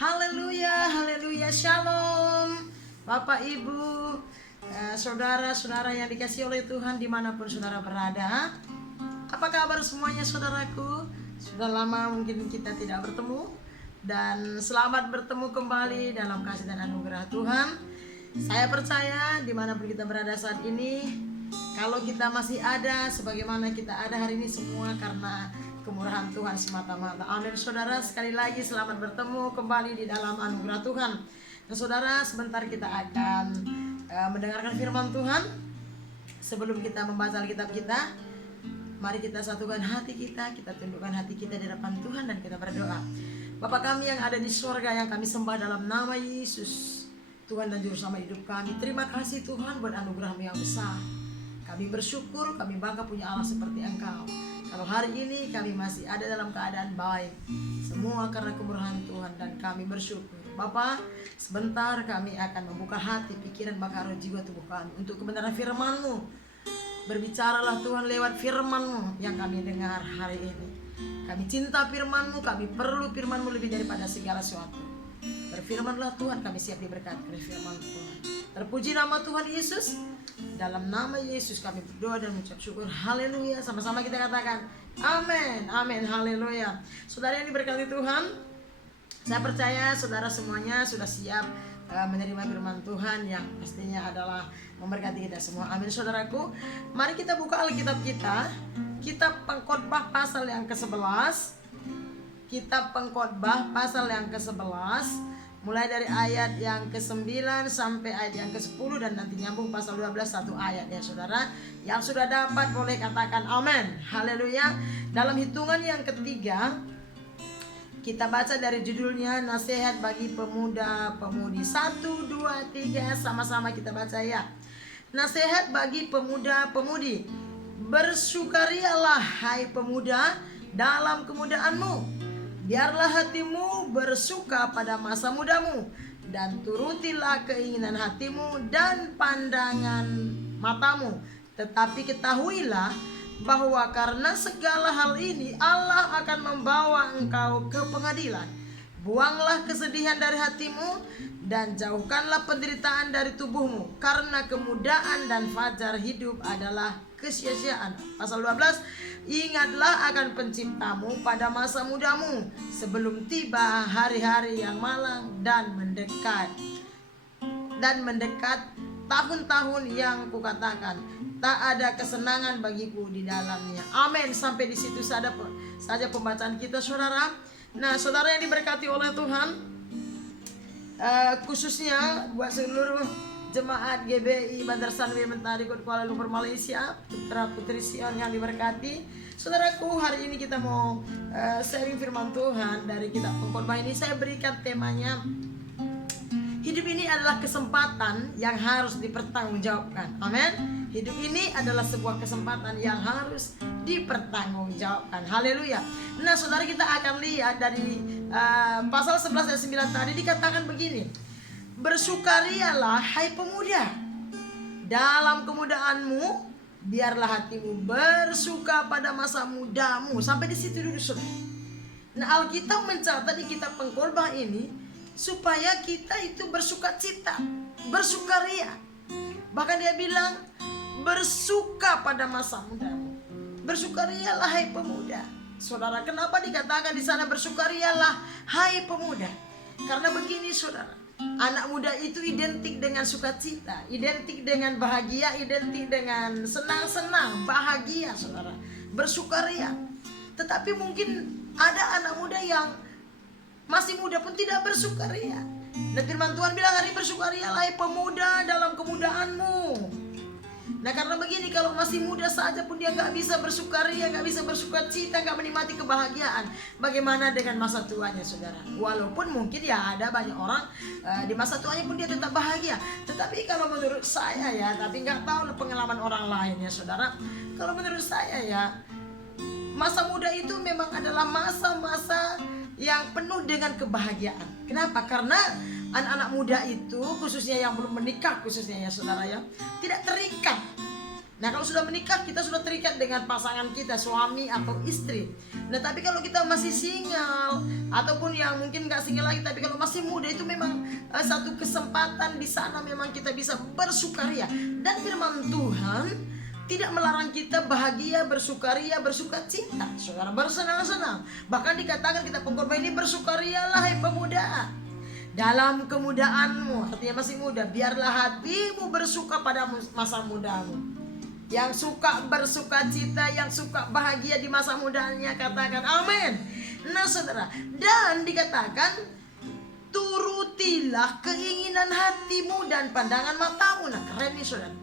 Haleluya, haleluya, shalom Bapak Ibu, saudara-saudara yang dikasihi oleh Tuhan dimanapun saudara berada. Apa kabar semuanya saudaraku? Sudah lama mungkin kita tidak bertemu, dan selamat bertemu kembali dalam kasih dan anugerah Tuhan. Saya percaya dimanapun kita berada saat ini, kalau kita masih ada sebagaimana kita ada hari ini, semua karena kemurahan Tuhan semata-mata. Amin saudara, sekali lagi selamat bertemu kembali di dalam anugerah Tuhan. Dan saudara, sebentar kita akan mendengarkan firman Tuhan. Sebelum kita membaca Alkitab kita, mari kita satukan hati kita tundukkan hati kita di hadapan Tuhan dan kita berdoa. Bapa kami yang ada di sorga, yang kami sembah dalam nama Yesus, Tuhan dan Juru Selamat hidup kami, terima kasih Tuhan buat anugerah-Mu yang besar. Kami bersyukur, kami bangga punya Allah seperti Engkau. Kalau hari ini kami masih ada dalam keadaan baik, semua karena kemurahan Tuhan, dan kami bersyukur. Bapa, sebentar kami akan membuka hati, pikiran, bahkan roh, jiwa, tubuh kami untuk kebenaran firman-Mu. Berbicaralah Tuhan lewat firman-Mu yang kami dengar hari ini. Kami cinta firman-Mu, kami perlu firman-Mu lebih daripada segala sesuatu. Berfirmanlah Tuhan, kami siap diberkati oleh firman Tuhan. Terpuji nama Tuhan Yesus. Dalam nama Yesus kami berdoa dan mengucap syukur. Haleluya. Sama-sama kita katakan amin, amin, haleluya. Saudara yang diberkati Tuhan, saya percaya saudara semuanya sudah siap menerima firman Tuhan yang pastinya adalah memberkati kita semua. Amin saudaraku. Mari kita buka Alkitab kita, Kitab Pengkhotbah pasal yang ke-11. Kitab Pengkhotbah pasal yang ke-11, mulai dari ayat yang ke-9 sampai ayat yang ke-10, dan nanti nyambung pasal 12 satu ayat ya saudara. Yang sudah dapat boleh katakan amin, haleluya. Dalam hitungan yang ketiga, kita baca dari judulnya Nasihat bagi Pemuda-Pemudi. 1, 2, 3, sama-sama kita baca ya. Nasihat bagi pemuda-pemudi. Bersukarialah hai pemuda dalam kemudaanmu. Biarlah hatimu bersuka pada masa mudamu, dan turutilah keinginan hatimu dan pandangan matamu. Tetapi ketahuilah bahwa karena segala hal ini Allah akan membawa engkau ke pengadilan. Buanglah kesedihan dari hatimu dan jauhkanlah penderitaan dari tubuhmu, karena kemudahan dan fajar hidup adalah kesia-siaan. Pasal 12, ingatlah akan penciptamu pada masa mudamu, sebelum tiba hari-hari yang malang dan mendekat tahun-tahun yang kukatakan, tak ada kesenangan bagiku di dalamnya. Amin. Sampai di situ saja pembacaan kita saudara. Nah saudara yang diberkati oleh Tuhan, khususnya buat seluruh jemaat GBI Bandar Sanwi Mentari Kuala Lumpur Malaysia, putra putri Sion yang diberkati. Saudaraku, hari ini kita mau sharing firman Tuhan dari Kitab Pengkhotbah ini. Saya berikan temanya, hidup ini adalah kesempatan yang harus dipertanggungjawabkan. Amin. Hidup ini adalah sebuah kesempatan yang harus dipertanggungjawabkan. Haleluya. Nah saudara, kita akan lihat dari pasal 11 ayat 9 tadi dikatakan begini. Bersukarialah hai pemuda dalam kemudaanmu, biarlah hatimu bersuka pada masa mudamu. Sampai di situ dulu saudara. Nah Alkitab mencatat di Kitab Pengkhotbah ini supaya kita itu bersukacita, bersukaria. Bahkan dia bilang bersuka pada masa mudamu. Bersukarialah hai pemuda. Saudara, kenapa dikatakan di sana bersukarialah hai pemuda? Karena begini saudara, anak muda itu identik dengan sukacita, identik dengan bahagia, identik dengan senang-senang, bahagia saudara, bersukaria. Tetapi mungkin ada anak muda yang masih muda pun tidak bersukaria. Dan firman Tuhan bilang, hari bersukarialah hai pemuda dalam kemudaanmu. Nah karena begini, kalau masih muda saja pun dia gak bisa bersukaria, gak bisa bersukacita, gak menikmati kebahagiaan, bagaimana dengan masa tuanya saudara? Walaupun mungkin ya ada banyak orang di masa tuanya pun dia tetap bahagia. Tetapi kalau menurut saya ya, tapi gak tahu pengalaman orang lain ya saudara, kalau menurut saya ya, masa muda itu memang adalah masa-masa yang penuh dengan kebahagiaan. Kenapa? Karena anak-anak muda itu, khususnya yang belum menikah, khususnya ya saudara ya, tidak terikat Nah kalau sudah menikah kita sudah terikat dengan pasangan kita, suami atau istri. Nah tapi kalau kita masih single, ataupun yang mungkin gak single lagi tapi kalau masih muda, itu memang satu kesempatan di sana memang kita bisa bersukaria. Dan firman Tuhan tidak melarang kita bahagia, bersukaria, bersukacita. Saudara bersenang-senang. Bahkan dikatakan kita pengkhotbah ini bersukarialah hai pemuda. Dalam kemudaanmu, artinya masih muda, biarlah hatimu bersuka pada masa mudamu. Yang suka bersuka cita, yang suka bahagia di masa mudanya, katakan amin. Nah saudara, dan dikatakan turutilah keinginan hatimu dan pandangan matamu. Nah keren nih saudara.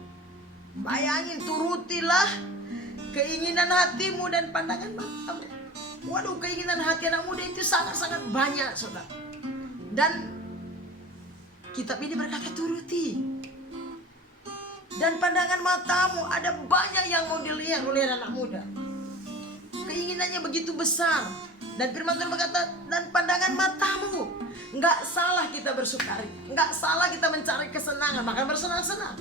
Bayangin, turutilah keinginan hatimu dan pandangan matamu. Waduh, keinginan hati anak muda itu sangat-sangat banyak saudara. Dan kitab ini berkata turuti. Dan pandangan matamu, ada banyak yang mau dilihat oleh anak muda. Keinginannya begitu besar. Dan firman Tuhan berkata, dan pandangan matamu. Nggak salah kita bersukaria, nggak salah kita mencari kesenangan, bahkan bersenang-senang.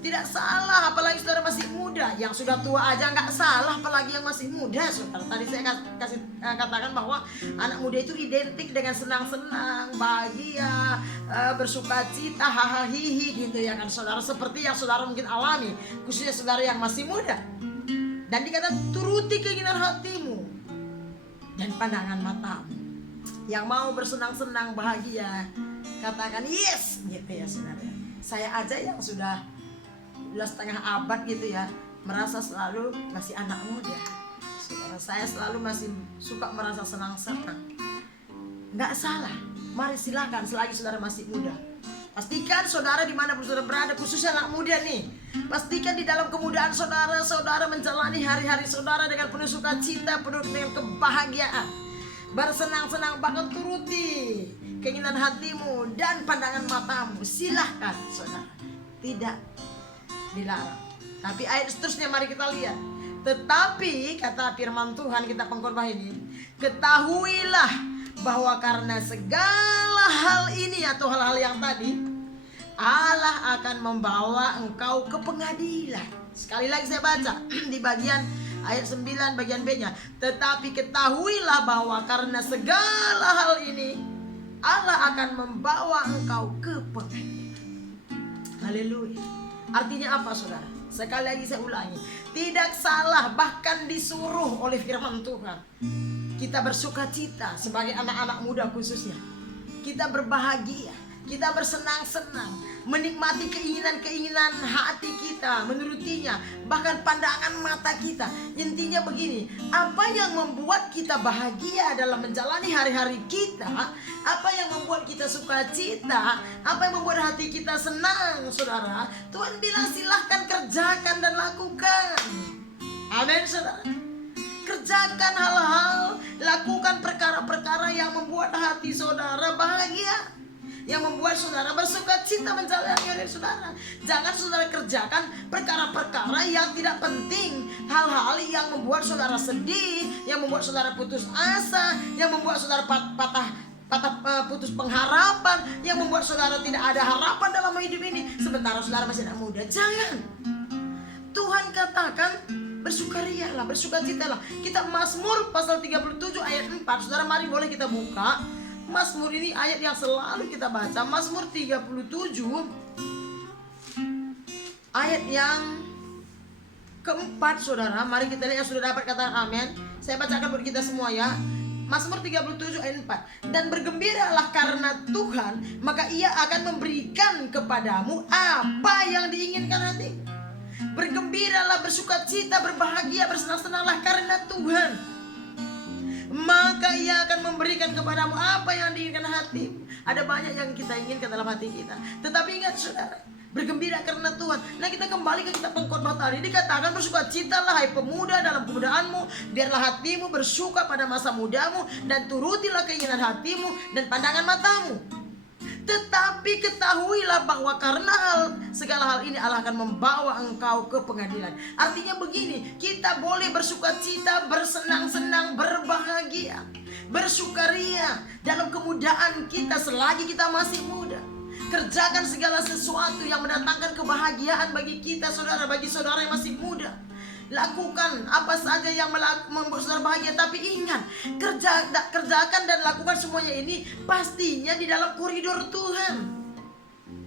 Tidak salah, apalagi saudara masih muda. Yang sudah tua aja nggak salah, apalagi yang masih muda saudara. Tadi saya katakan bahwa anak muda itu identik dengan senang-senang, bahagia, bersuka cita, hahaha hihi gitu ya kan saudara. Seperti yang saudara mungkin alami, khususnya saudara yang masih muda. Dan dikatakan turuti keinginan hatimu dan pandangan matamu. Yang mau bersenang-senang, bahagia, katakan yes gitu ya saudara. Saya aja yang sudah 2,5 abad gitu ya, merasa selalu masih anak muda. Saudara, saya selalu masih suka merasa senang-senang. Nggak salah, mari silakan selagi saudara masih muda. Pastikan saudara dimanapun saudara berada, khususnya anak muda nih, pastikan di dalam kemudaan saudara, saudara menjalani hari-hari saudara dengan penuh sukacita, penuh dengan kebahagiaan, bersenang-senang, bahkan turuti keinginan hatimu dan pandangan matamu. Silahkan saudara, tidak dilarang. Tapi ayat seterusnya mari kita lihat. Tetapi kata firman Tuhan kita pengkhotbah ini, ketahuilah bahwa karena segala hal ini atau hal-hal yang tadi, Allah akan membawa engkau ke pengadilan. Sekali lagi saya baca di bagian ayat 9 bagian B-nya. Tetapi ketahuilah bahwa karena segala hal ini, Allah akan membawa engkau ke pengadilan. Haleluya. Artinya apa saudara? Sekali lagi saya ulangi. Tidak salah, bahkan disuruh oleh firman Tuhan. Kita bersuka cita sebagai anak-anak muda khususnya. Kita berbahagia, kita bersenang-senang, menikmati keinginan-keinginan hati kita, menurutinya, bahkan pandangan mata kita. Intinya begini, apa yang membuat kita bahagia dalam menjalani hari-hari kita, apa yang membuat kita sukacita, apa yang membuat hati kita senang, saudara, Tuhan bilang silahkan kerjakan dan lakukan. Amin saudara. Kerjakan hal-hal, lakukan perkara-perkara yang membuat hati saudara bahagia, yang membuat saudara bersuka cita menjalani hidup saudara. Jangan saudara kerjakan perkara-perkara yang tidak penting, hal-hal yang membuat saudara sedih, yang membuat saudara putus asa, yang membuat saudara putus pengharapan, yang membuat saudara tidak ada harapan dalam hidup ini sementara saudara masih anak muda. Jangan. Tuhan katakan bersukarialah, bersukacitalah. Kita Mazmur pasal 37 ayat 4. Saudara mari boleh kita buka. Mazmur ini ayat yang selalu kita baca. Mazmur 37 ayat yang keempat saudara. Mari kita lihat yang sudah dapat katakan amin. Saya bacakan buat kita semua ya. Mazmur 37 ayat 4. Dan bergembiralah karena Tuhan, maka Ia akan memberikan kepadamu apa yang diinginkan hati. Bergembiralah, bersukacita, berbahagia, bersenang-senanglah karena Tuhan, maka Ia akan memberikan kepadamu apa yang diinginkan hatimu. Ada banyak yang kita inginkan dalam hati kita, tetapi ingat saudara, bergembira karena Tuhan. Nah kita kembali ke kitab pengkhotbah tadi, dikatakan bersukacitalah hai pemuda dalam kemudaanmu, biarlah hatimu bersuka pada masa mudamu, dan turutilah keinginan hatimu dan pandangan matamu. Tetapi ketahuilah bahwa karena segala hal ini Allah akan membawa engkau ke pengadilan. Artinya begini, kita boleh bersukacita, bersenang-senang, berbahagia, bersukaria dalam kemudaan kita selagi kita masih muda. Kerjakan segala sesuatu yang mendatangkan kebahagiaan bagi kita, saudara. Bagi saudara yang masih muda, lakukan apa saja yang membuat saudara bahagia. Tapi ingat, kerjakan dan lakukan semuanya ini pastinya di dalam koridor Tuhan.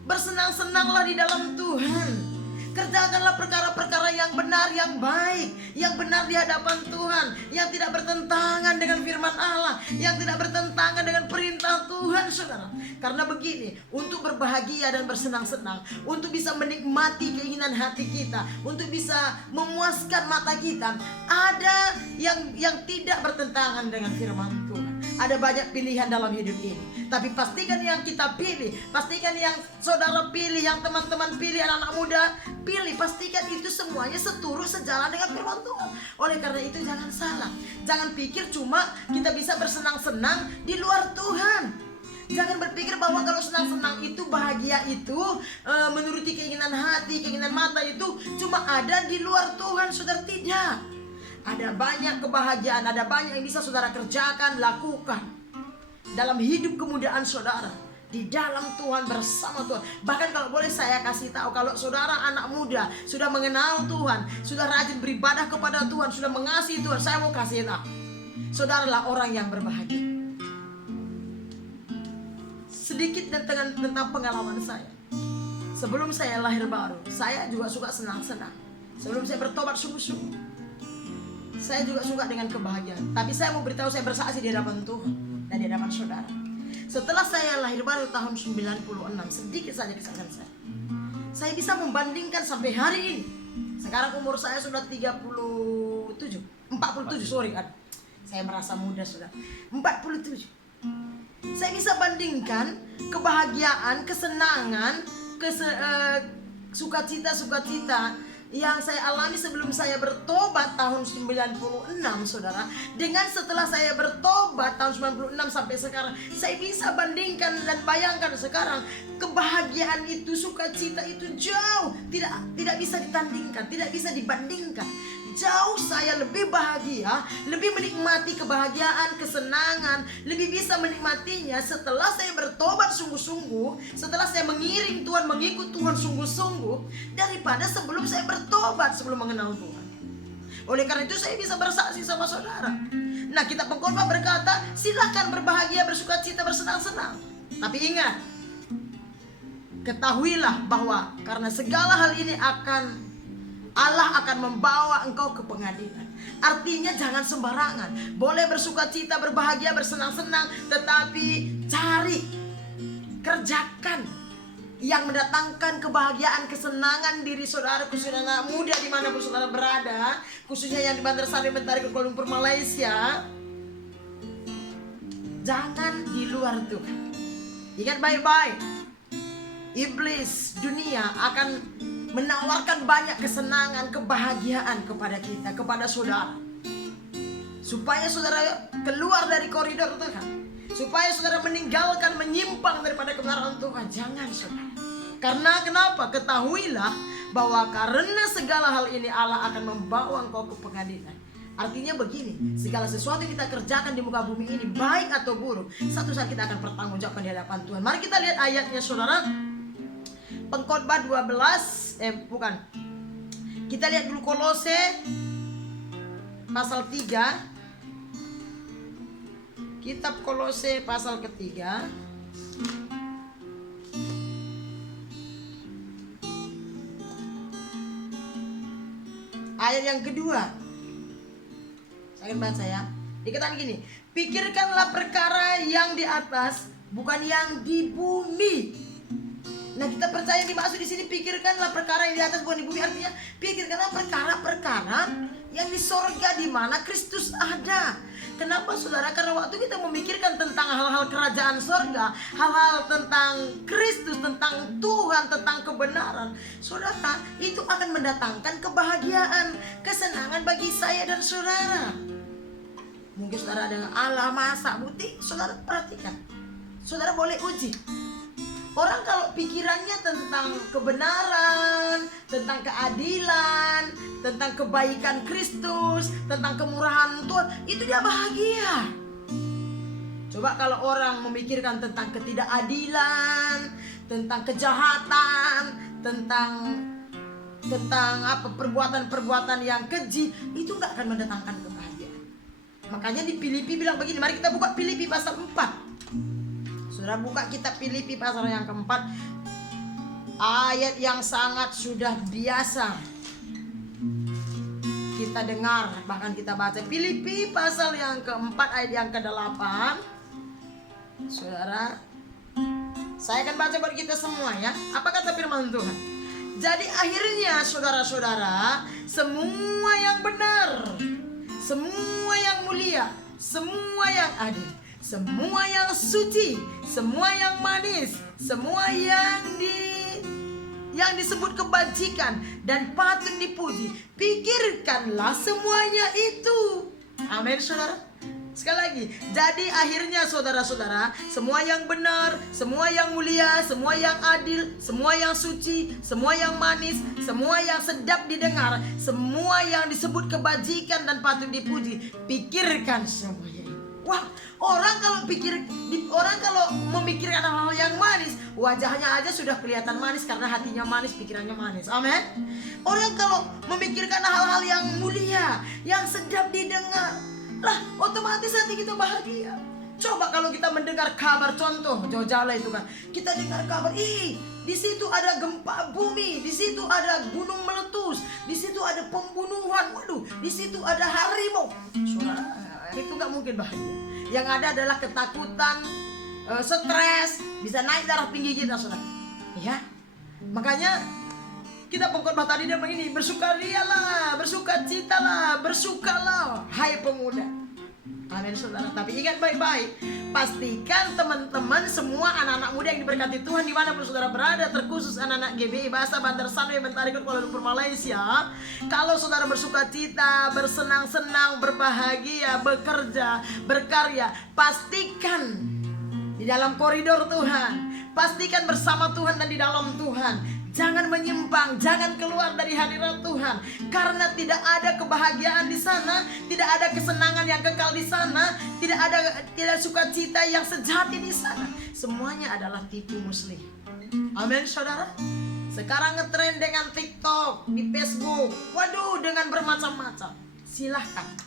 Bersenang-senanglah di dalam Tuhan. Kerjakanlah perkara-perkara yang benar, yang baik, yang benar di hadapan Tuhan, yang tidak bertentangan dengan firman Allah, yang tidak bertentangan dengan perintah Tuhan, saudara. Karena begini, untuk berbahagia dan bersenang-senang, untuk bisa menikmati keinginan hati kita, untuk bisa memuaskan mata kita, ada yang tidak bertentangan dengan firman Tuhan. Ada banyak pilihan dalam hidup ini, tapi pastikan yang kita pilih, pastikan yang saudara pilih, yang teman-teman pilih, anak-anak muda pilih, pastikan itu semuanya seturut sejalan dengan firman Tuhan. Oleh karena itu jangan salah, jangan pikir cuma kita bisa bersenang-senang di luar Tuhan. Jangan berpikir bahwa kalau senang-senang itu, bahagia itu, menuruti keinginan hati, keinginan mata itu cuma ada di luar Tuhan, saudara. Tidak. Ada banyak kebahagiaan, ada banyak yang bisa saudara kerjakan, lakukan dalam hidup kemudaan saudara, di dalam Tuhan, bersama Tuhan. Bahkan kalau boleh saya kasih tahu, kalau saudara anak muda sudah mengenal Tuhan, sudah rajin beribadah kepada Tuhan, sudah mengasihi Tuhan, saya mau kasih tahu, saudaralah orang yang berbahagia. Sedikit tentang pengalaman saya. Sebelum saya lahir baru, saya juga suka senang-senang. Sebelum saya bertobat sungguh-sungguh, saya juga suka dengan kebahagiaan. Tapi saya mau beritahu, saya bersaksi di hadapan Tuhan dan di hadapan saudara. Setelah saya lahir baru tahun 96, sedikit saja kesaksian saya bisa membandingkan sampai hari ini. Sekarang umur saya sudah 47, sorry kan. Saya merasa muda sudah. 47. Saya bisa bandingkan kebahagiaan, kesenangan, sukacita yang saya alami sebelum saya bertobat tahun 96, saudara, dengan setelah saya bertobat tahun 96 sampai sekarang. Saya bisa bandingkan dan bayangkan sekarang, kebahagiaan itu, sukacita itu jauh tidak bisa ditandingkan, tidak bisa dibandingkan. Jauh saya lebih bahagia, lebih menikmati kebahagiaan, kesenangan, lebih bisa menikmatinya setelah saya bertobat sungguh-sungguh, setelah saya mengiring Tuhan, mengikut Tuhan sungguh-sungguh, daripada sebelum saya bertobat, sebelum mengenal Tuhan. Oleh karena itu saya bisa bersaksi sama saudara. Nah, kitab Pengkhotbah berkata, silakan berbahagia, bersukacita, bersenang-senang. Tapi ingat, ketahuilah bahwa karena segala hal ini Allah akan membawa engkau ke pengadilan. Artinya jangan sembarangan. Boleh bersukacita, berbahagia, bersenang-senang, tetapi cari, kerjakan yang mendatangkan kebahagiaan, kesenangan diri saudara, khususnya anak muda dimanapun saudara berada, khususnya yang di Bandar Sari Mentari, Kuala Lumpur, Malaysia. Jangan di luar Tuhan. Ingat baik-baik, iblis dunia akan menawarkan banyak kesenangan, kebahagiaan kepada kita, kepada saudara, supaya saudara keluar dari koridor Tuhan, supaya saudara meninggalkan, menyimpang daripada kebenaran Tuhan. Jangan, saudara. Karena kenapa? Ketahuilah bahwa karena segala hal ini Allah akan membawa engkau ke pengadilan. Artinya begini, segala sesuatu yang kita kerjakan di muka bumi ini, baik atau buruk, satu saat kita akan bertanggungjawabkan di hadapan Tuhan. Mari kita lihat ayatnya, saudara. Pengkhotbah 12, kita lihat dulu Kolose pasal 3. Kitab Kolose pasal ketiga, ayat yang kedua. Saya akan baca ya. Dikatakan gini, pikirkanlah perkara yang di atas, bukan yang di bumi. Nah, kita percaya dimaksud di sini, pikirkanlah perkara yang di atas, bukan di bumi. Artinya pikirkanlah perkara-perkara yang di sorga, di mana Kristus ada. Kenapa, saudara? Karena waktu kita memikirkan tentang hal-hal kerajaan sorga, hal-hal tentang Kristus, tentang Tuhan, tentang kebenaran, saudara, itu akan mendatangkan kebahagiaan, kesenangan bagi saya dan saudara. Mungkin saudara ada Allah masa bukti, saudara perhatikan, saudara boleh uji. Orang kalau pikirannya tentang kebenaran, tentang keadilan, tentang kebaikan Kristus, tentang kemurahan Tuhan, itu dia bahagia. Coba kalau orang memikirkan tentang ketidakadilan, tentang kejahatan, tentang apa perbuatan-perbuatan yang keji, itu nggak akan mendatangkan kebahagiaan. Makanya di Filipi bilang begini, mari kita buka Filipi pasal 4. Sudah buka kitab Filipi pasal yang keempat, ayat yang sangat sudah biasa kita dengar, bahkan kita baca. Filipi pasal yang keempat ayat yang ke-8. Saudara, saya akan baca buat kita semua ya. Apa kata firman Tuhan? Jadi akhirnya saudara-saudara, semua yang benar, semua yang mulia, semua yang adil, semua yang suci, semua yang manis, semua yang disebut kebajikan dan patut dipuji, pikirkanlah semuanya itu. Amin saudara. Sekali lagi, jadi akhirnya saudara-saudara, semua yang benar, semua yang mulia, semua yang adil, semua yang suci, semua yang manis, semua yang sedap didengar, semua yang disebut kebajikan dan patut dipuji, pikirkan semuanya. Wah, orang kalau memikirkan hal-hal yang manis, wajahnya aja sudah kelihatan manis karena hatinya manis, pikirannya manis. Amin. Orang kalau memikirkan hal-hal yang mulia, yang sedap didengar, lah otomatis hati kita bahagia. Coba kalau kita mendengar kabar, contoh Jojala itu kan, kita dengar kabar, di situ ada gempa bumi, di situ ada gunung meletus, di situ ada pembunuhan, waduh, di situ ada harimau. Saudara, itu nggak mungkin bahagia. Yang ada adalah ketakutan, stres, bisa naik darah tinggi kita, saudara. Ya, makanya kita pengkhotbah tadi dia begini, bersukarialah, bersukacitalah, bersukalah, hai pemuda. Amin saudara. Tapi ingat baik-baik, pastikan teman-teman semua anak-anak muda yang diberkati Tuhan dimanapun saudara berada, terkhusus anak-anak GBI Bahasa Bantar Sanoi Mentari Kuala Lumpur Malaysia. Kalau saudara bersukacita, bersenang-senang, berbahagia, bekerja, berkarya, pastikan di dalam koridor Tuhan, pastikan bersama Tuhan dan di dalam Tuhan. Jangan menyimpang, jangan keluar dari hadirat Tuhan, karena tidak ada kebahagiaan di sana, tidak ada kesenangan yang kekal di sana, tidak sukacita yang sejati di sana. Semuanya adalah tipu muslim. Amin saudara. Sekarang ngetren dengan TikTok, di Facebook, waduh, dengan bermacam-macam. Silahkan,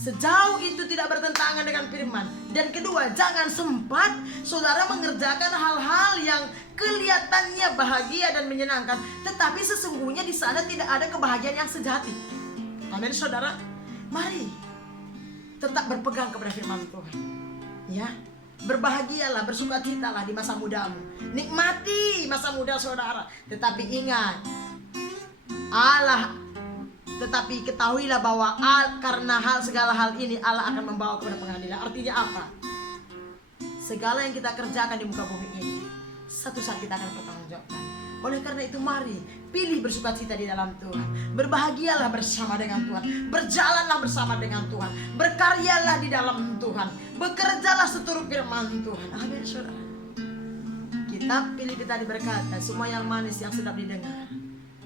sejauh itu tidak bertentangan dengan firman. Dan kedua, jangan sempat saudara mengerjakan hal-hal yang kelihatannya bahagia dan menyenangkan, tetapi sesungguhnya di sana tidak ada kebahagiaan yang sejati. Amin saudara. Mari tetap berpegang kepada firman Tuhan. Ya, berbahagialah, bersukacitalah di masa mudamu. Nikmati masa muda saudara. Tetapi ingat, tetapi ketahuilah bahwa karena segala hal ini Allah akan membawa kepada pengadilan. Artinya apa? Segala yang kita kerjakan di muka bumi ini, satu saat kita akan bertanggungjawabkan. Oleh karena itu mari pilih bersukacita di dalam Tuhan. Berbahagialah bersama dengan Tuhan. Berjalanlah bersama dengan Tuhan. Berkaryalah di dalam Tuhan. Bekerjalah seturut firman Tuhan. Amin saudara. Kitab Filipi tadi berkata, semua yang manis, yang sedap didengar,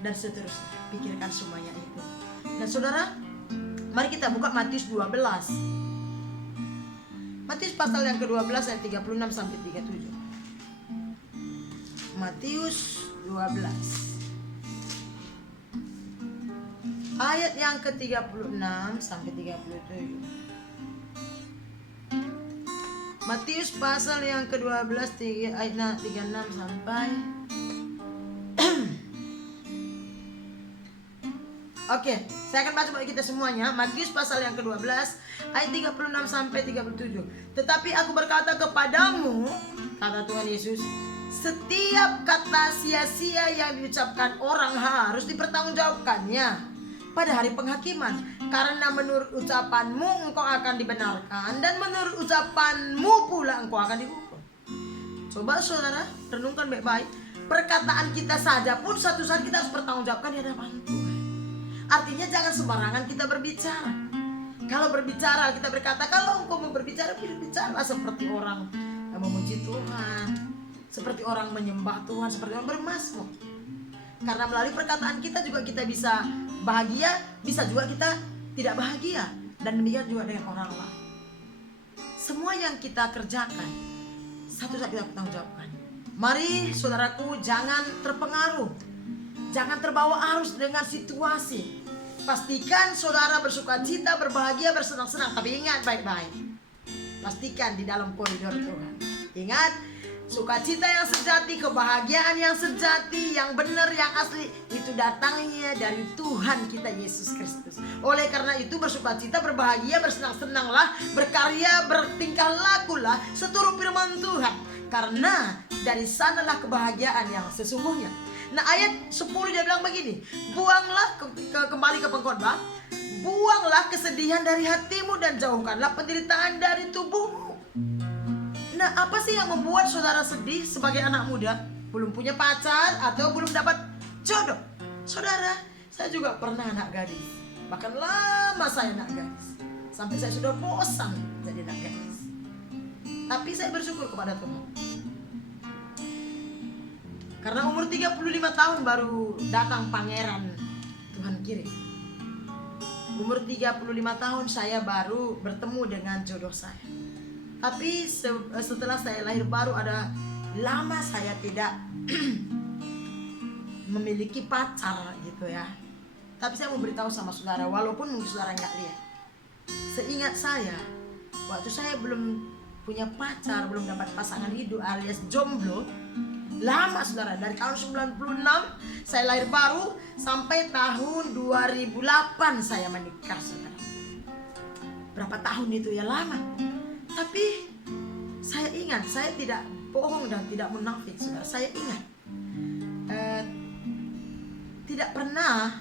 dan seterusnya, pikirkan semuanya itu. Nah saudara, mari kita buka Matius 12. Matius pasal yang ke-12 ayat 36 sampai 37. Matius 12 ayat yang ke-36 sampai 37. Matius pasal yang ke-12 ayat 36 sampai Oke, saya akan baca buat kita semuanya. Matius pasal yang ke-12 ayat 36 sampai 37. Tetapi aku berkata kepadamu, kata Tuhan Yesus, setiap kata sia-sia yang diucapkan orang harus dipertanggungjawabkannya pada hari penghakiman. Karena menurut ucapanmu engkau akan dibenarkan, dan menurut ucapanmu pula engkau akan dihukum. Coba saudara renungkan baik-baik. Perkataan kita saja pun satu saat kita harus bertanggungjawabkan di hadapan Tuhan. Artinya jangan sembarangan kita berbicara. Kalau berbicara kita berkata, kalau engkau mau berbicara, berbicara seperti orang yang memuji Tuhan, seperti orang menyembah Tuhan, seperti orang bermazmur. Karena melalui perkataan kita juga kita bisa bahagia, bisa juga kita tidak bahagia. Dan demikian juga dengan orang lain. semua yang kita kerjakan, satu saat kita tanggung jawabkan. Mari saudaraku, jangan terpengaruh, jangan terbawa arus dengan situasi. Pastikan saudara bersukacita, berbahagia, bersenang-senang. Tapi ingat baik-baik, pastikan di dalam koridor Tuhan. Ingat, sukacita yang sejati, kebahagiaan yang sejati, yang benar, yang asli, itu datangnya dari Tuhan kita Yesus Kristus. Oleh karena itu bersukacita, berbahagia, bersenang-senanglah, berkarya, bertingkah lakulah seturut firman Tuhan. Karena dari sanalah kebahagiaan yang sesungguhnya. Nah, ayat 10 dia bilang begini, buanglah kembali ke pengkhotbah, buanglah kesedihan dari hatimu dan jauhkanlah penderitaan dari tubuhmu. Nah, apa sih yang membuat saudara sedih sebagai anak muda? Belum punya pacar atau belum dapat jodoh? Saudara, saya juga pernah anak gadis. Bahkan lama saya anak gadis. Sampai saya sudah bosan jadi anak gadis. Tapi saya bersyukur kepada Tuhan. Karena umur 35 tahun baru datang pangeran Tuhan kirim. Umur 35 tahun saya baru bertemu dengan jodoh saya. Tapi setelah saya lahir baru ada lama saya tidak memiliki pacar gitu ya. Tapi saya mau beritahu sama saudara, walaupun mungkin saudara nggak lihat, seingat saya waktu saya belum punya pacar, belum dapat pasangan hidup alias jomblo, lama saudara, dari tahun 96 saya lahir baru sampai tahun 2008 saya menikah saudara. Berapa tahun itu ya, lama. Tapi saya ingat, saya tidak bohong dan tidak munafik saudara. Saya ingat tidak pernah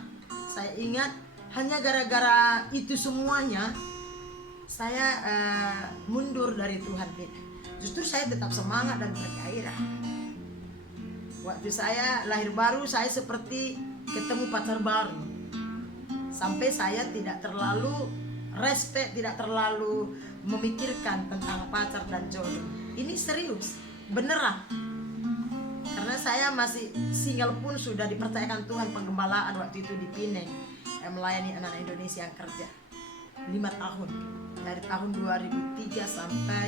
saya ingat hanya gara-gara itu semuanya saya mundur dari Tuhan kita. Justru saya tetap semangat dan bergairah. Waktu saya lahir baru, saya seperti ketemu pacar baru. Sampai saya tidak terlalu respect, tidak terlalu memikirkan tentang pacar dan jodoh. Ini serius, beneran. Karena saya masih single pun sudah dipercayakan Tuhan penggembalaan waktu itu di Pineng, melayani anak-anak Indonesia yang kerja 5 tahun, dari tahun 2003 sampai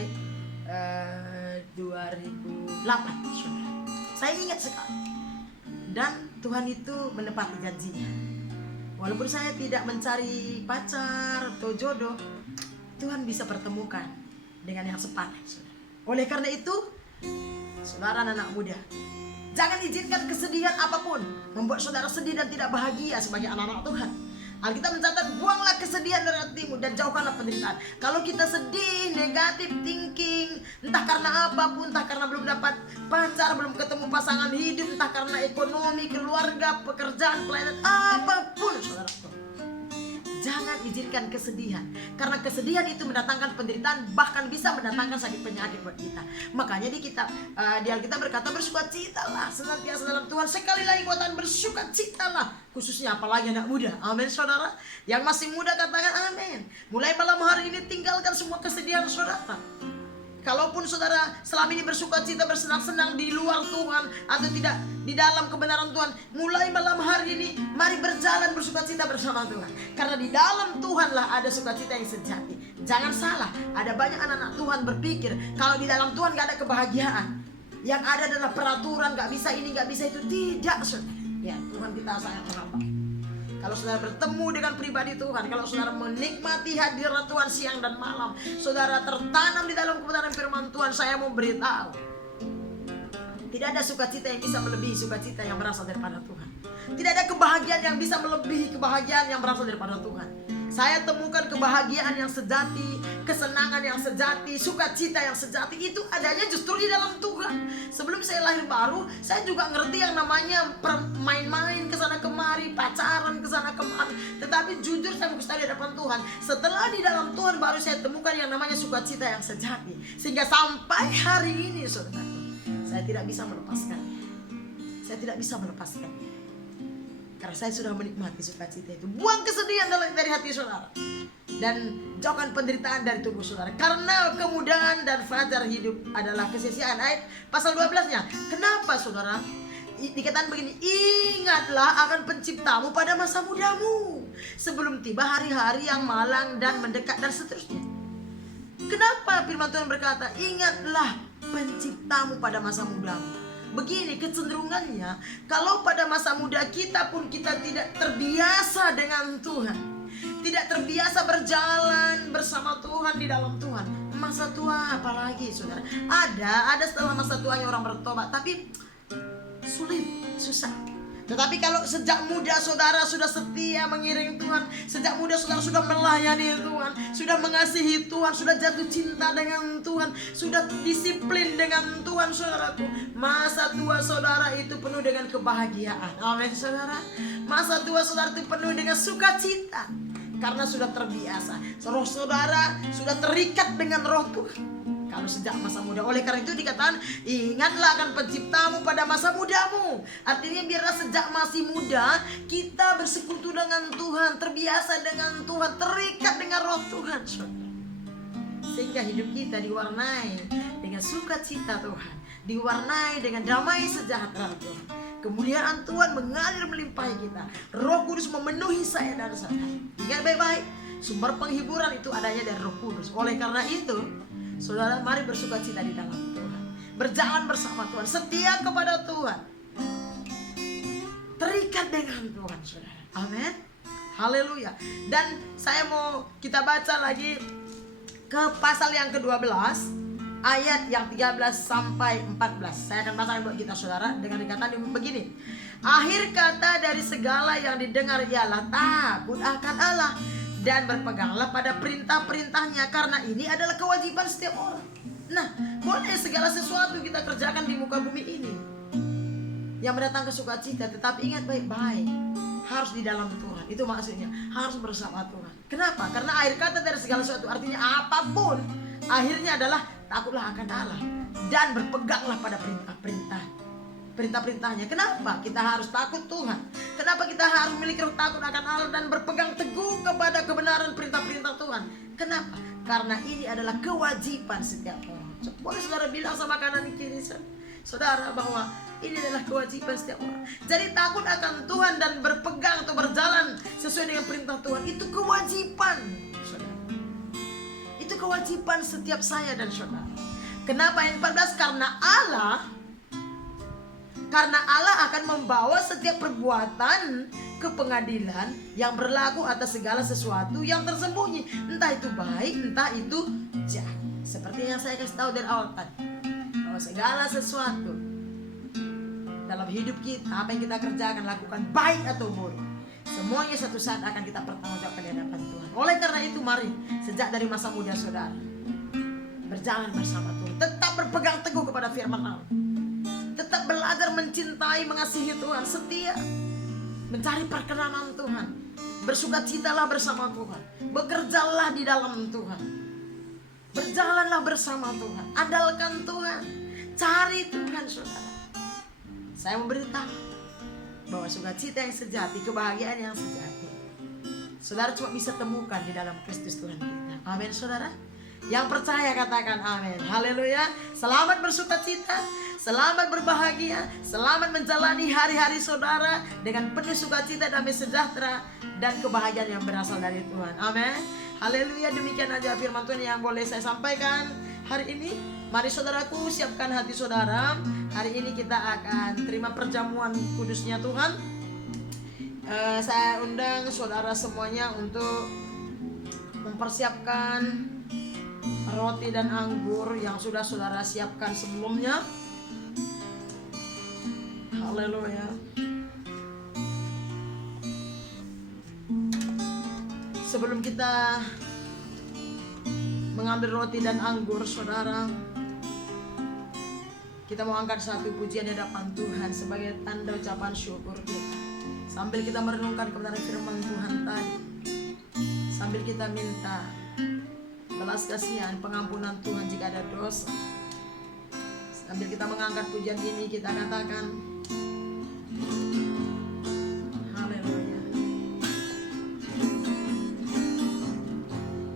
2008 saudara. Saya ingat sekali. Dan Tuhan itu menepati janjinya. Walaupun saya tidak mencari pacar atau jodoh, Tuhan bisa pertemukan dengan yang sepadan. Oleh karena itu, saudara anak muda, jangan izinkan kesedihan apapun membuat saudara sedih dan tidak bahagia sebagai anak-anak Tuhan. Alkitab mencatat, buanglah kesedihan dari hatimu dan jauhkanlah penderitaan. Kalau kita sedih, negatif thinking, entah karena apapun, entah karena belum dapat pacar, belum ketemu pasangan hidup, entah karena ekonomi, keluarga, pekerjaan, pelayanan, apapun saudara, jangan izinkan kesedihan. Karena kesedihan itu mendatangkan penderitaan, bahkan bisa mendatangkan sakit penyakit buat kita. Makanya di Alkitab berkata, bersukacitalah senantiasa dalam Tuhan. Sekali lagi katakan bersukacitalah. Khususnya apalagi anak muda. Amin saudara. Yang masih muda katakan amin. Mulai malam hari ini tinggalkan semua kesedihan saudara. Kalaupun saudara selama ini bersukacita, bersenang-senang di luar Tuhan atau tidak di dalam kebenaran Tuhan, mulai malam hari ini mari berjalan bersukacita bersama Tuhan. Karena di dalam Tuhanlah ada sukacita yang sejati. Jangan salah, ada banyak anak-anak Tuhan berpikir kalau di dalam Tuhan gak ada kebahagiaan. Yang ada adalah peraturan, gak bisa ini, gak bisa itu. Tidak saudara. Ya, Tuhan kita sangat menghamba. Kalau saudara bertemu dengan pribadi Tuhan, kalau saudara menikmati hadirat Tuhan siang dan malam, saudara tertanam di dalam kebenaran firman Tuhan, saya mau beritahu, tidak ada sukacita yang bisa melebihi sukacita yang berasal daripada Tuhan. Tidak ada kebahagiaan yang bisa melebihi kebahagiaan yang berasal daripada Tuhan. Saya temukan kebahagiaan yang sejati, kesenangan yang sejati, sukacita yang sejati itu adanya justru di dalam Tuhan. Sebelum saya lahir baru, saya juga ngerti yang namanya main-main kesana kemari, pacaran kesana kemari. Tetapi jujur saya berkusta di hadapan Tuhan, setelah di dalam Tuhan baru saya temukan yang namanya sukacita yang sejati. Sehingga sampai hari ini saudara, saya tidak bisa melepaskannya. Saya tidak bisa melepaskannya. Karena saya sudah menikmati sukacita itu. Buang kesedihan dari hati saudara. Dan jauhkan penderitaan dari tubuh saudara. Karena kemudahan dan fajar hidup adalah kesia-siaan. Ayat pasal 12-nya. Kenapa saudara? Dikatakan begini, ingatlah akan penciptamu pada masa mudamu, sebelum tiba hari-hari yang malang dan mendekat dan seterusnya. Kenapa firman Tuhan berkata, ingatlah penciptamu pada masa mudamu. Begini kecenderungannya, kalau pada masa muda kita pun kita tidak terbiasa dengan Tuhan, tidak terbiasa berjalan bersama Tuhan di dalam Tuhan. Masa tua apalagi saudara. Ada setelah masa tuanya orang bertobat, tapi sulit, susah. Tetapi kalau sejak muda saudara sudah setia mengiring Tuhan, sejak muda saudara sudah melayani Tuhan, sudah mengasihi Tuhan, sudah jatuh cinta dengan Tuhan, sudah disiplin dengan Tuhan, saudaraku, masa tua saudara itu penuh dengan kebahagiaan. Amin saudara. Masa tua saudara itu penuh dengan sukacita, karena sudah terbiasa. Roh saudara sudah terikat dengan roh Tuhan kalau sejak masa muda. Oleh karena itu dikatakan, ingatlah akan penciptamu pada masa mudamu. Artinya biarlah sejak masih muda kita bersekutu dengan Tuhan, terbiasa dengan Tuhan, terikat dengan roh Tuhan, sehingga hidup kita diwarnai dengan sukacita Tuhan, diwarnai dengan damai sejahtera Tuhan. Kemuliaan Tuhan mengalir melimpahi kita. Roh Kudus memenuhi saya dan saudara. Ingat baik-baik, sumber penghiburan itu adanya dari Roh Kudus. Oleh karena itu, saudara, mari bersukacita di dalam Tuhan, berjalan bersama Tuhan, setia kepada Tuhan, terikat dengan Tuhan, saudara. Amin. Haleluya. Dan saya mau kita baca lagi ke pasal yang ke-12, ayat yang 13 sampai 14. Saya akan bacakan buat kita saudara dengan dikatakan begini. Akhir kata dari segala yang didengar ialah takut akan Allah dan berpeganglah pada perintah-perintahnya, karena ini adalah kewajiban setiap orang. Nah, boleh segala sesuatu kita kerjakan di muka bumi ini yang mendatangkan sukacita, tetapi ingat baik-baik, harus di dalam Tuhan. Itu maksudnya, harus bersama Tuhan. Kenapa? Karena akhir kata dari segala sesuatu, artinya apapun akhirnya adalah takutlah akan Allah dan berpeganglah pada perintah-perintahnya. Kenapa kita harus takut Tuhan? Kenapa kita harus memiliki takut akan Allah dan berpegang teguh kepada kebenaran perintah-perintah Tuhan? Kenapa? Karena ini adalah kewajiban setiap orang. Boleh saudara bilang sama kanan kiri saudara bahwa ini adalah kewajiban setiap orang. Jadi takut akan Tuhan dan berpegang atau berjalan sesuai dengan perintah Tuhan, itu kewajiban, saudara. Itu kewajiban setiap saya dan saudara. Kenapa yang 14? Karena Allah akan membawa setiap perbuatan ke pengadilan yang berlaku atas segala sesuatu yang tersembunyi, entah itu baik, entah itu jahat. Seperti yang saya kasih tahu dari awal tadi, bahwa segala sesuatu dalam hidup kita, apa yang kita kerjakan, lakukan baik atau buruk, semuanya satu saat akan kita pertanggungjawabkan di hadapan Tuhan. Oleh karena itu, mari sejak dari masa muda saudara berjalan bersama Tuhan, tetap berpegang teguh kepada firman Allah, tetap belajar mencintai, mengasihi Tuhan, setia mencari perkenanan Tuhan, bersukacitalah bersama Tuhan, bekerjalah di dalam Tuhan, berjalanlah bersama Tuhan, andalkan Tuhan, cari Tuhan, saudara. Saya memberitahu bahwa sukacita yang sejati, kebahagiaan yang sejati, saudara cuma bisa temukan di dalam Kristus Tuhan kita. Amin saudara. Yang percaya katakan amin. Haleluya. Selamat bersukacita, selamat berbahagia, selamat menjalani hari-hari saudara dengan penuh sukacita, damai sejahtera, dan kebahagiaan yang berasal dari Tuhan. Amin. Haleluya. Demikian aja firman Tuhan yang boleh saya sampaikan hari ini. Mari saudaraku, siapkan hati saudara. Hari ini kita akan terima perjamuan kudusnya Tuhan. Saya undang saudara semuanya untuk mempersiapkan roti dan anggur yang sudah saudara siapkan sebelumnya. Haleluya. Sebelum kita mengambil roti dan anggur, saudara, kita mau angkat satu pujian di hadapan Tuhan sebagai tanda ucapan syukur kita. Sambil kita merenungkan kebenaran firman Tuhan tadi, sambil kita minta belas kasihan, pengampunan Tuhan jika ada dosa, sambil kita mengangkat pujian ini, kita katakan haleluya.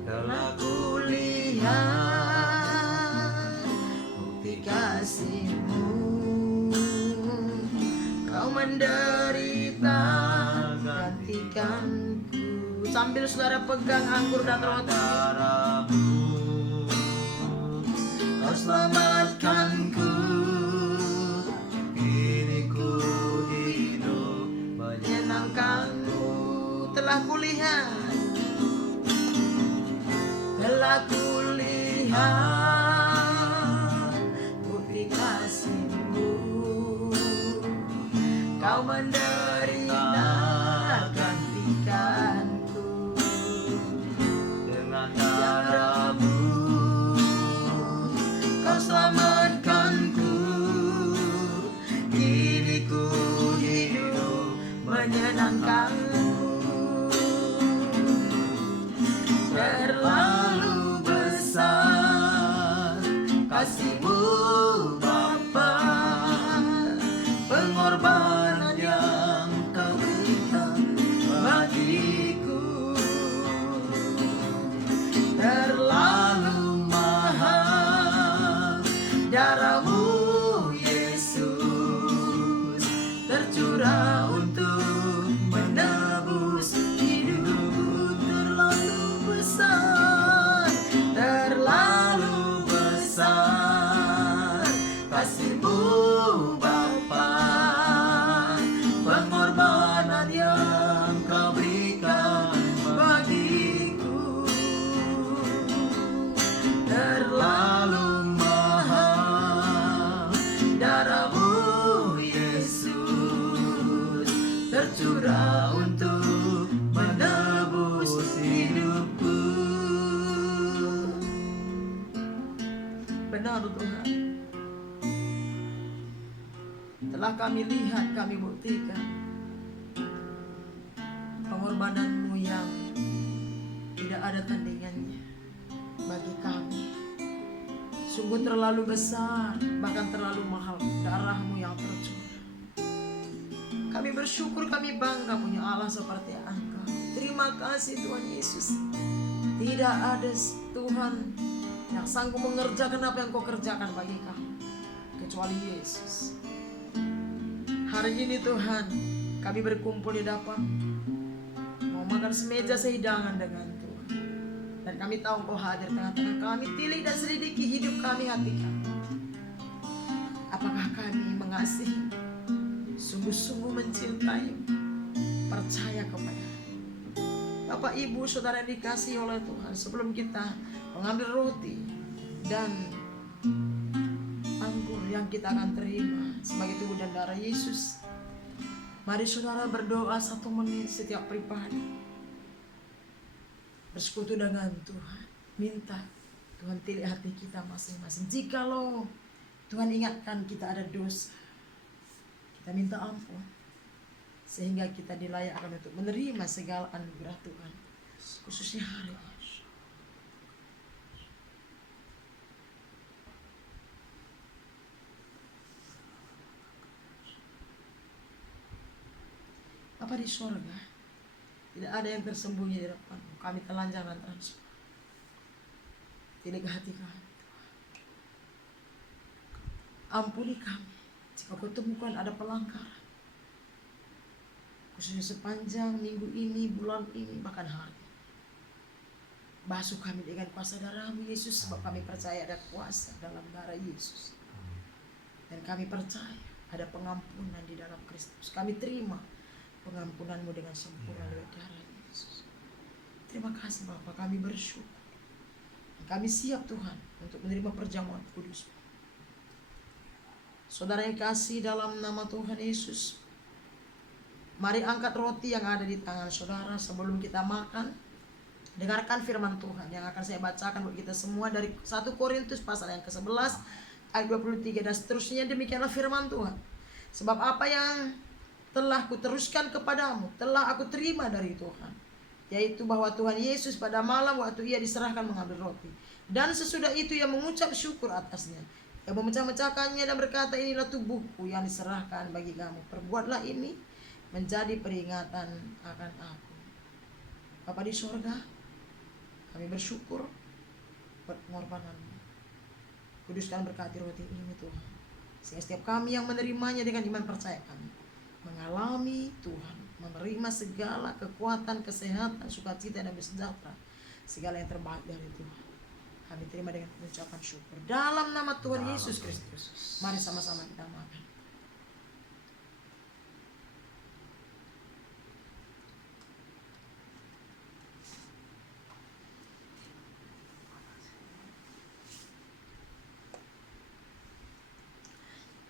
Telah kulihat kasih-Mu, Kau menderita gantikanku. Sambil saudara pegang anggur dan roti, Kau selamatkanku, kini ku hidup menyenangkanmu. Telah kulihat bukti kasih-Mu. Kau menderita gantikanku dengan darah-Mu. Kau selamatkanku, kini ku hidup menyenangkanmu. Terlalu besar kasih-Mu Bapa, pengorbanan yang Kau berikan bagiku. Terlalu mahal darah-Mu Yesus, tercurah untuk menebus hidup. Terlalu besar kasih-Mu Bapa, pengorbanan yang Kau berikan bagiku. Terlalu mahal darah-Mu Yesus, tercurah untuk menebus hidupku. Benar Tuhan, telah kami lihat, kami buktikan pengorbanan-Mu yang tidak ada tandingannya bagi kami. Sungguh terlalu besar, bahkan terlalu mahal darah-Mu yang tercurah. Kami bersyukur, kami bangga punya Allah seperti Engkau. Terima kasih Tuhan Yesus. Tidak ada Tuhan yang sanggup mengerjakan apa yang Kau kerjakan bagi kami kecuali Yesus. Hari ini Tuhan, kami berkumpul di depan, mau makan semeja sehidangan dengan Tuhan. Dan kami tahu Engkau hadir tengah-tengah kami. Tilik dan selidiki hidup kami, hati kami. Apakah kami mengasihi, sungguh-sungguh mencintai, percaya kepada Bapak, Ibu, Saudara yang dikasihi oleh Tuhan. Sebelum kita mengambil roti dan anggur yang kita akan terima sebagai tubuh dan darah Yesus, mari saudara berdoa 1 menit setiap pribadi, bersekutu dengan Tuhan, minta Tuhan tilik hati kita masing-masing. Jikalau Tuhan ingatkan kita ada dosa, kita minta ampun, sehingga kita dilayakkan untuk menerima segala anugerah Tuhan, khususnya hari ini. Bapa di sorga, tidak ada yang tersembunyi di depan-Mu. Kami telanjang dan transparan. Tilik hati kami, ampuni kami jika Kau temukan ada pelanggaran, khususnya sepanjang minggu ini, bulan ini, bahkan hari ini. Basuh kami dengan kuasa darah-Mu Yesus, sebab kami percaya ada kuasa dalam darah Yesus. Dan kami percaya ada pengampunan di dalam Kristus. Kami terima pengampunan-Mu dengan sempurna lewat darah Yesus. Terima kasih Bapa, kami bersyukur. Kami siap Tuhan untuk menerima perjamuan kudus. Saudara yang kasih dalam nama Tuhan Yesus, mari angkat roti yang ada di tangan saudara sebelum kita makan. Dengarkan firman Tuhan yang akan saya bacakan buat kita semua dari 1 Korintus pasal yang ke-11 ayat 23 dan seterusnya. Demikianlah firman Tuhan. Sebab apa yang telah kuteruskan kepadamu telah aku terima dari Tuhan, yaitu bahwa Tuhan Yesus pada malam waktu Ia diserahkan mengambil roti, dan sesudah itu Ia mengucap syukur atasnya. Ia memecah-mecahkannya dan berkata, inilah tubuhku yang diserahkan bagi kamu. Perbuatlah ini menjadi peringatan akan aku. Bapa di sorga, kami bersyukur buat pengorbanan-Mu. Kuduskan berkati roti ini Tuhan, sehingga setiap kami yang menerimanya dengan iman percaya kami mengalami Tuhan, menerima segala kekuatan, kesehatan, sukacita dan sejahtera, segala yang terbaik dari Tuhan. Kami terima dengan ucapan syukur. Dalam nama Tuhan Yesus Kristus. Mari sama-sama kita makan.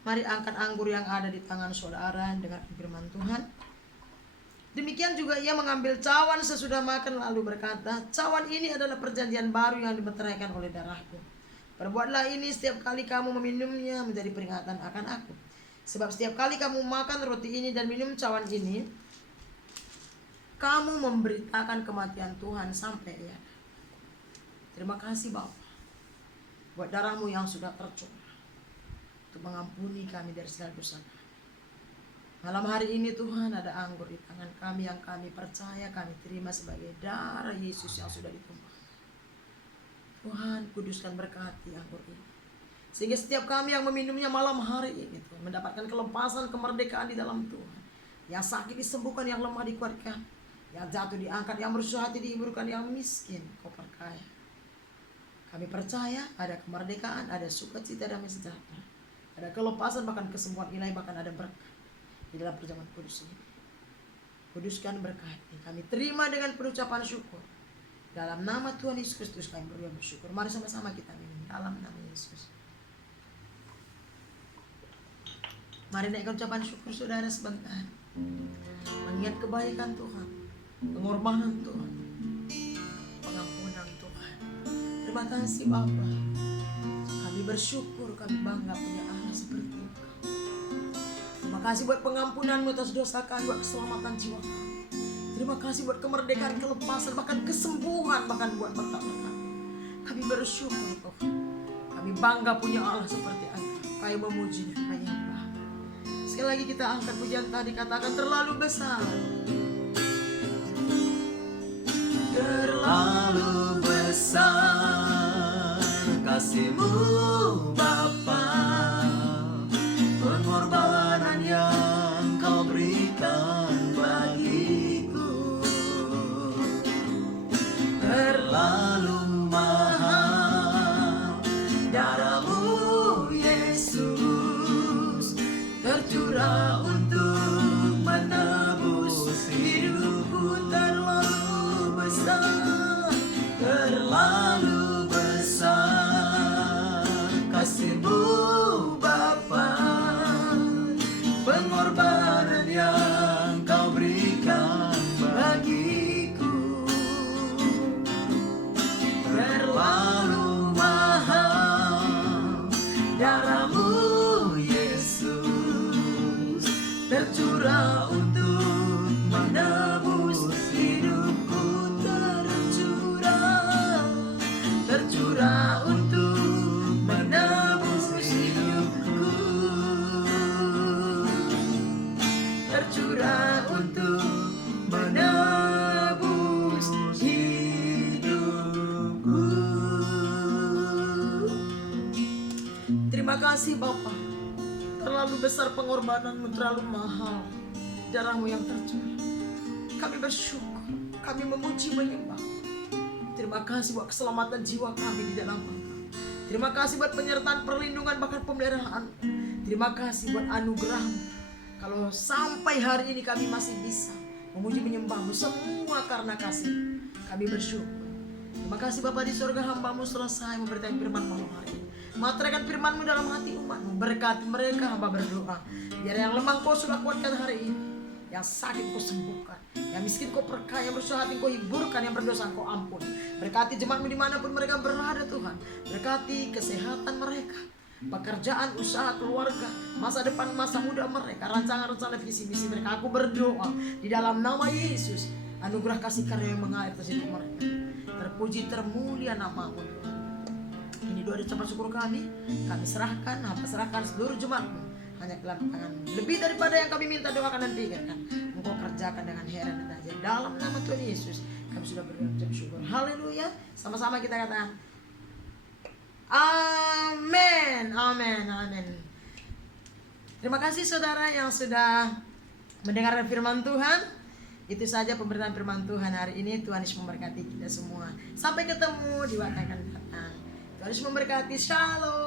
Mari angkat anggur yang ada di tangan saudara dengan firman Tuhan. Demikian juga ia mengambil cawan sesudah makan lalu berkata, cawan ini adalah perjanjian baru yang dimeteraikan oleh darahku. Perbuatlah ini setiap kali kamu meminumnya menjadi peringatan akan aku. Sebab setiap kali kamu makan roti ini dan minum cawan ini, kamu memberitakan kematian Tuhan sampai ia datang. Terima kasih Bapa buat darahmu yang sudah tercurah untuk mengampuni kami dari segala dosa. Malam hari ini Tuhan ada anggur di tangan kami yang kami percaya kami terima sebagai darah Yesus yang sudah ditumpahkan. Tuhan kuduskan berkati anggur ini. Sehingga setiap kami yang meminumnya malam hari ini Tuhan, mendapatkan kelepasan kemerdekaan di dalam Tuhan. Yang sakit disembuhkan, yang lemah dikuatkan, yang jatuh diangkat, yang bersusah hati dihiburkan, yang miskin kau perkaya. Kami percaya ada kemerdekaan, ada sukacita damai sejahtera, ada kelepasan bahkan kesembuhan ilahi, bahkan ada berkat di dalam perjamuan kudus ini. Kuduskan berkati. Kami terima dengan penucapan syukur. Dalam nama Tuhan Yesus Kristus kami bersyukur. Mari sama-sama kita minum dalam nama Yesus. Mari naikkan ucapan syukur saudara sebentar. Mengingat kebaikan Tuhan, pengorbanan Tuhan, pengampunan Tuhan. Terima kasih Bapa. Kami bersyukur, kami bangga punya Allah seperti Engkau. Terima kasih buat pengampunanmu atas dosa kami, buat keselamatan jiwa kami. Terima kasih buat kemerdekaan, kelepasan, bahkan kesembuhan, bahkan buat berkat-berkat. Kami bersyukur Tuhan. Kami bangga punya Allah seperti Engkau. Kami memuji dan menyembah. Sekali lagi kita angkat pujian tadi, katakan terlalu besar. Terlalu besar kasih-Mu Bapa, pengorbanan yang Kau berikan bagiku terlalu mahal. Darah-Mu Yesus tercurah untuk menebus hidupku. Terlalu besar, terlalu besar kasih-Mu Bapa, pengorbanan yang Kau berikan bagiku terlalu mahal. Darah-Mu Yesus tercurah untuk menebus hidupku. Tercurah untuk menebus hidupku. Tercurah untuk menebus hidupku. Terima kasih Bapa. Terlalu besar pengorbananmu, terlalu mahal darahmu yang tercurah. Kami bersyukur, kami memuji menyembah. Terima kasih buat keselamatan jiwa kami di dalam Engkau. Terima kasih buat penyertaan, perlindungan, bahkan pemeliharaan. Terima kasih buat anugerah-Mu. Kalau sampai hari ini kami masih bisa memuji menyembah-Mu, semua karena kasih. Kami bersyukur. Terima kasih Bapa di surga, hamba-Mu selesai memberitakan firman malam hari ini. Materaikan firman-Mu dalam hati umat-Mu. Berkati mereka, hamba berdoa. Biar yang lemah Kau sudah kuatkan hari ini, yang sakit Kau sembuhkan, yang miskin Kau perkaya, yang bersusah hati Kau hiburkan, yang berdosa Kau ampun. Berkati jemaat-Mu dimanapun mereka berada Tuhan. Berkati kesehatan mereka, pekerjaan, usaha, keluarga, masa depan, masa muda mereka, rancangan-rancangan visi misi mereka. Aku berdoa di dalam nama Yesus, anugerah kasih karunia yang mengalir atas hidup mereka. Terpuji termulia nama-Mu Tuhan. Ini doa dan ucapan syukur kami serahkan, hamba serahkan seluruh jemaat-Mu hanya dalam tangan. Lebih daripada yang kami minta, doakan dan pikirkan, Engkau kerjakan dengan heran dan ajaib. Dalam nama Tuhan Yesus kami sudah berucap syukur. Haleluya. Sama-sama kita katakan amin, amin, amin. Terima kasih saudara yang sudah mendengarkan firman Tuhan. Itu saja pemberitaan firman Tuhan hari ini. Tuhan Yesus memberkati kita semua. Sampai ketemu di waktu yang akan datang. Tuhan Yesus memberkati. Shalom.